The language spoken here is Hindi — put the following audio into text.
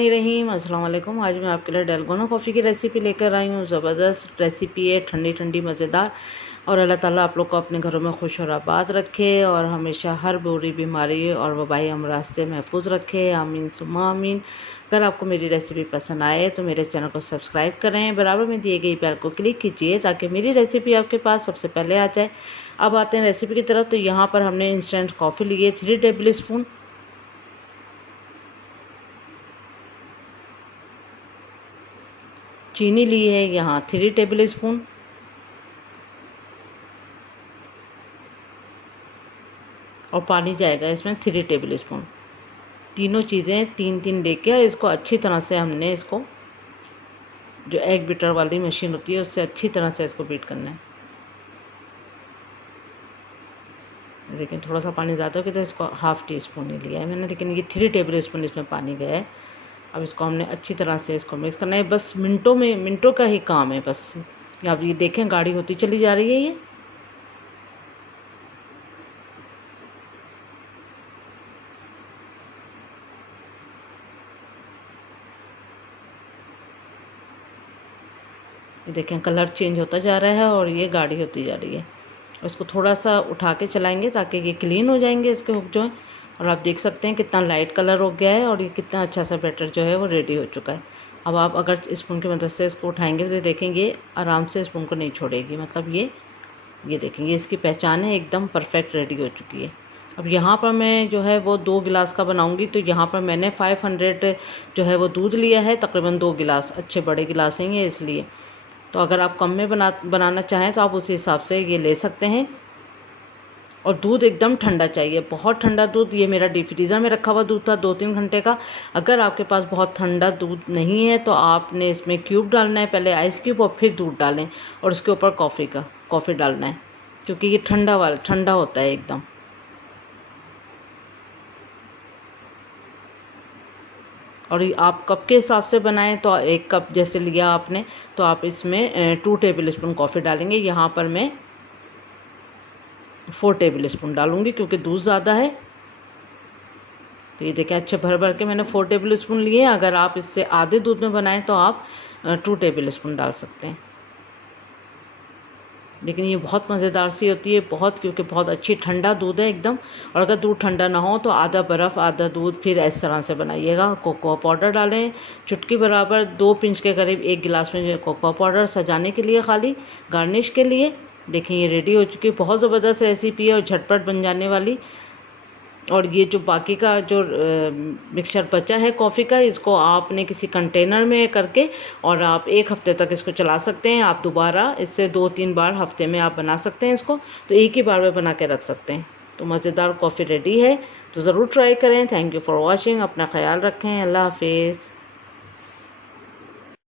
बिस्मिल्लाहिर्रहमानिर्रहीम। अस्सलाम वालेकुम। आज मैं आपके लिए डलगोना कॉफ़ी की रेसिपी लेकर आई हूँ। ज़बरदस्त रेसिपी है, ठंडी ठंडी मज़ेदार। और अल्लाह ताला आप लोग को अपने घरों में खुश और आबाद रखे और हमेशा हर बुरी बीमारी और वबाई अमराज से महफूज रखे। आमीन सुम्मा आमीन। अगर आपको मेरी रेसिपी पसंद आए तो मेरे चैनल को सब्सक्राइब करें, बराबर में दिए गई बेल को क्लिक कीजिए ताकि मेरी रेसिपी आपके पास सबसे पहले आ जाए। अब आते हैं रेसिपी की तरफ। तो यहाँ पर हमने इंस्टेंट कॉफ़ी ली है 3 टेबल स्पून। चीनी ली है यहाँ 3 टेबल स्पून। और पानी जाएगा इसमें 3 टेबल स्पून। तीनों चीज़ें 3-3 लेके और इसको अच्छी तरह से हमने इसको जो एग बीटर वाली मशीन होती है उससे अच्छी तरह से इसको बीट करना है। लेकिन थोड़ा सा पानी ज़्यादा हो गया तो इसको ½ टी स्पून ही लिया है मैंने, लेकिन ये 3 टेबल स्पून इसमें पानी गया है। अब इसको हमने अच्छी तरह से इसको मिक्स करना है। बस मिनटों का ही काम है बस। अब ये देखें गाढ़ी होती चली जा रही है ये देखें कलर चेंज होता जा रहा है और ये गाढ़ी होती जा रही है। और इसको थोड़ा सा उठा के चलाएंगे ताकि ये क्लीन हो जाएंगे इसके हुक जो है। और आप देख सकते हैं कितना लाइट कलर हो गया है और ये कितना अच्छा सा बैटर जो है वो रेडी हो चुका है। अब आप अगर स्पून की मदद से इसको उठाएंगे तो देखेंगे आराम से स्पून को नहीं छोड़ेगी। मतलब ये देखेंगे इसकी पहचान है, एकदम परफेक्ट रेडी हो चुकी है। अब यहाँ पर मैं जो है वो 2 गिलास का बनाऊंगी तो यहाँ पर मैंने 500 जो है वो दूध लिया है, तकरीबन 2 गिलास। अच्छे बड़े गिलास हैं ये इसलिए। तो अगर आप कम में बनाना चाहें तो आप उसी हिसाब से ये ले सकते हैं। और दूध एकदम ठंडा चाहिए, बहुत ठंडा दूध। ये मेरा डीप फ्रीज़र में रखा हुआ दूध था 2-3 घंटे का। अगर आपके पास बहुत ठंडा दूध नहीं है तो आपने इसमें क्यूब डालना है, पहले आइस क्यूब और फिर दूध डालें और उसके ऊपर कॉफ़ी डालना है, क्योंकि ये ठंडा होता है एकदम। और आप कप के हिसाब से बनाएं तो 1 कप जैसे लिया आपने तो आप इसमें 2 टेबल स्पून कॉफ़ी डालेंगे। यहाँ पर मैं 4 टेबल स्पून डालूँगी क्योंकि दूध ज़्यादा है। तो ये देखें अच्छे भर भर के मैंने 4 टेबल स्पून लिए हैं। अगर आप इससे आधे दूध में बनाएं तो आप 2 टेबल स्पून डाल सकते हैं। लेकिन ये बहुत मज़ेदार सी होती है बहुत, क्योंकि बहुत अच्छी ठंडा दूध है एकदम। और अगर दूध ठंडा ना हो तो आधा बर्फ़ आधा दूध, फिर इस तरह से बनाइएगा। कोको पाउडर डालें चुटकी बराबर, 2 पिंच के करीब 1 गिलास में कोको पाउडर सजाने के लिए, खाली गार्निश के लिए। देखिए ये रेडी हो चुकी है। बहुत ज़बरदस्त रेसिपी है और झटपट बन जाने वाली। और ये जो बाकी का जो मिक्सचर बचा है कॉफ़ी का, इसको आपने किसी कंटेनर में करके और आप 1 हफ़्ते तक इसको चला सकते हैं। आप दोबारा इससे 2-3 बार हफ़्ते में आप बना सकते हैं इसको, तो एक ही बार में बना के रख सकते हैं। तो मज़ेदार कॉफ़ी रेडी है, तो ज़रूर ट्राई करें। Thank you for watching. अपना ख्याल रखें। अल्लाह हाफिज़।